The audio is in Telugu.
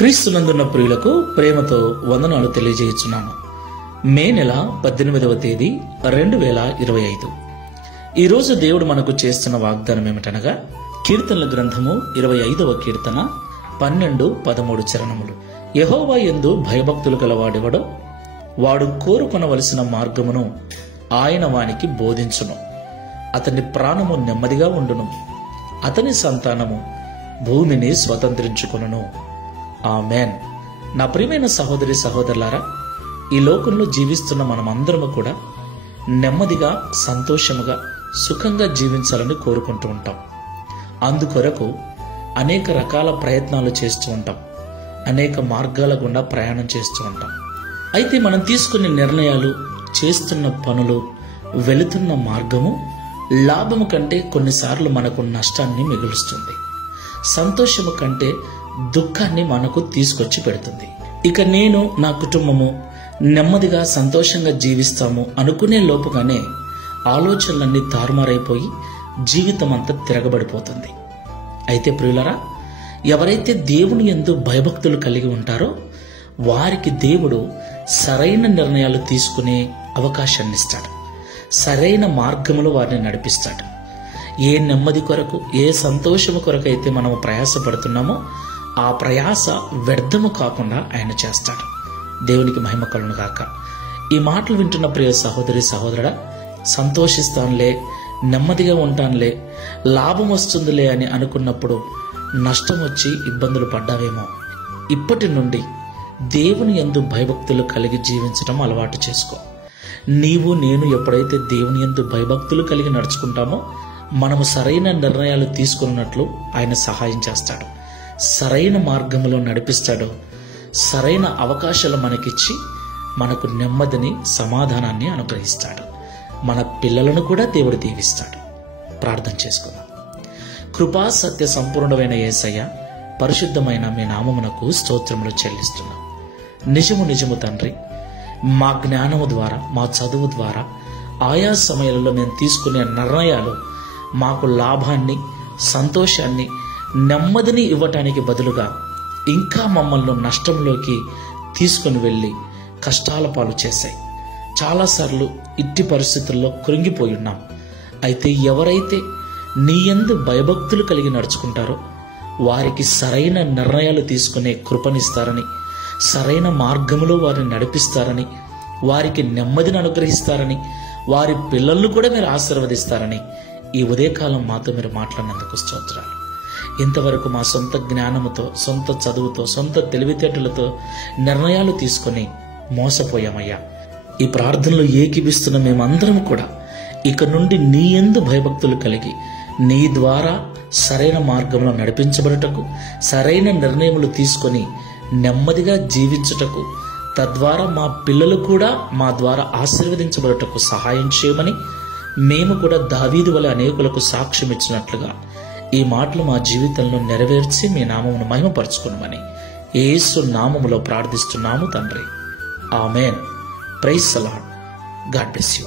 క్రీస్తునందున్న ప్రియులకు ప్రేమతో వందనాలు తెలియజేయుచున్నాను. మే నెల 18వ తేదీ 2025. ఈరోజు దేవుడు మనకు చేస్తున్న వాగ్దానం ఏమిటనగా కీర్తనల గ్రంథము 25వ కీర్తన 12-13 చరణములు. యెహోవా యందు భయభక్తులు గలవాడెవడో వాడు కోరుకొనవలసిన మార్గమును ఆయన వానికి బోధించును. అతని ప్రాణము నెమ్మదిగా ఉండును, అతని సంతానము భూమిని స్వతంత్రించుకొనును. ఆమేన్. నా ప్రియమైన సహోదరి సహోదరులారా, ఈ లోకంలో జీవిస్తున్న మనమందరము కూడా నెమ్మదిగా, సంతోషముగా, సుఖంగా జీవించాలని కోరుకుంటూ ఉంటాం. అందుకొరకు అనేక రకాల ప్రయత్నాలు చేస్తూ ఉంటాం, అనేక మార్గాల గుండా ప్రయాణం చేస్తూ ఉంటాం. అయితే మనం తీసుకునే నిర్ణయాలు, చేస్తున్న పనులు, వెళుతున్న మార్గము లాభము కంటే కొన్నిసార్లు మనకు నష్టాన్ని మిగులుస్తుంది. సంతోషము కంటే దుఃఖాన్ని మనకు తీసుకొచ్చి పెడుతుంది. ఇక నేను, నా కుటుంబము నెమ్మదిగా సంతోషంగా జీవిస్తాము అనుకునే లోపుగానే ఆలోచనలన్నీ తారుమారైపోయి జీవితం అంతా తిరగబడిపోతుంది. అయితే ప్రియులరా, ఎవరైతే దేవుని యందు భయభక్తులు కలిగి ఉంటారో వారికి దేవుడు సరైన నిర్ణయాలు తీసుకునే అవకాశాన్ని ఇస్తాడు. సరైన మార్గములో వారిని నడిపిస్తాడు. ఏ నెమ్మది కొరకు, ఏ సంతోషము కొరకు అయితే మనము ప్రయాసపడుతున్నామో ఆ ప్రయాస వ్యర్థము కాకుండా ఆయన చేస్తాడు. దేవునికి మహిమ కలుగును గాక. ఈ మాటలు వింటున్న ప్రియ సహోదరి సహోదరుడా, సంతోషిస్తానులే, నెమ్మదిగా ఉంటానులే, లాభం వస్తుందిలే అని అనుకున్నప్పుడు నష్టం వచ్చి ఇబ్బందులు పడ్డావేమో. ఇప్పటి నుండి దేవుని యందు భయభక్తులు కలిగి జీవించడం అలవాటు చేసుకో. నీవు నేను ఎప్పుడైతే దేవుని యందు భయభక్తులు కలిగి నడుచుకుంటామో మనము సరైన నిర్ణయాలు తీసుకున్నట్లు ఆయన సహాయం చేస్తాడు, సరైన మార్గంలో నడిపిస్తాడు, సరైన అవకాశాలు మనకిచ్చి మనకు నెమ్మదిని, సమాధానాన్ని అనుగ్రహిస్తాడు. మన పిల్లలను కూడా దేవుడు దీవిస్తాడు. ప్రార్థన చేసుకుందాం. కృపా సత్య సంపూర్ణమైన యేసయ్య, పరిశుద్ధమైన మీ నామమునకు స్తోత్రములు చెల్లిస్తున్నాం. నిజము నిజము తండ్రి, మా జ్ఞానము ద్వారా, మా చదువు ద్వారా ఆయా సమయాలలో మేము తీసుకునే నిర్ణయాలు మాకు లాభాన్ని, సంతోషాన్ని, నెమ్మదిని ఇవ్వటానికి బదులుగా ఇంకా మమ్మల్ని నష్టంలోకి తీసుకుని వెళ్ళి కష్టాల పాలు చేశాయి. చాలాసార్లు ఇట్టి పరిస్థితుల్లో కృంగిపోయి ఉన్నాం. అయితే ఎవరైతే నీ యందు భయభక్తులు కలిగి నడుచుకుంటారో వారికి సరైన నిర్ణయాలు తీసుకునే కృపనిస్తారని, సరైన మార్గంలో వారిని నడిపిస్తారని, వారికి నెమ్మదిని అనుగ్రహిస్తారని, వారి పిల్లలను కూడా మీరు ఆశీర్వదిస్తారని ఈ ఉదయకాలం మాతో మీరు మాట్లాడినందుకు స్తోత్రాలు. ఇంతవరకు మా సొంత జ్ఞానముతో, సొంత చదువుతో, సొంత తెలివితేటలతో నిర్ణయాలు తీసుకొని మోసపోయామయ్యా. ఈ ప్రార్థనలో ఏకీభిస్తున్న మేమందరం కూడా ఇక నుండి నీ యందు భయభక్తులు కలిగి నీ ద్వారా సరైన మార్గంలో నడిపించబడుటకు, సరైన నిర్ణయములు తీసుకొని నెమ్మదిగా జీవించుటకు, తద్వారా మా పిల్లలు కూడా మా ద్వారా ఆశీర్వదించబడుటకు సహాయం చేయమని, మేము కూడా దావీదు వలె అనేకులకు సాక్ష్యం ఇచ్చినట్లుగా ఈ మాటలు మా జీవితంలో నెరవేర్చి మీ నామమును మహిమపరచుకున్నామని యేసు నామములో ప్రార్థిస్తున్నాము తండ్రి. Amen. Praise the Lord. God bless you.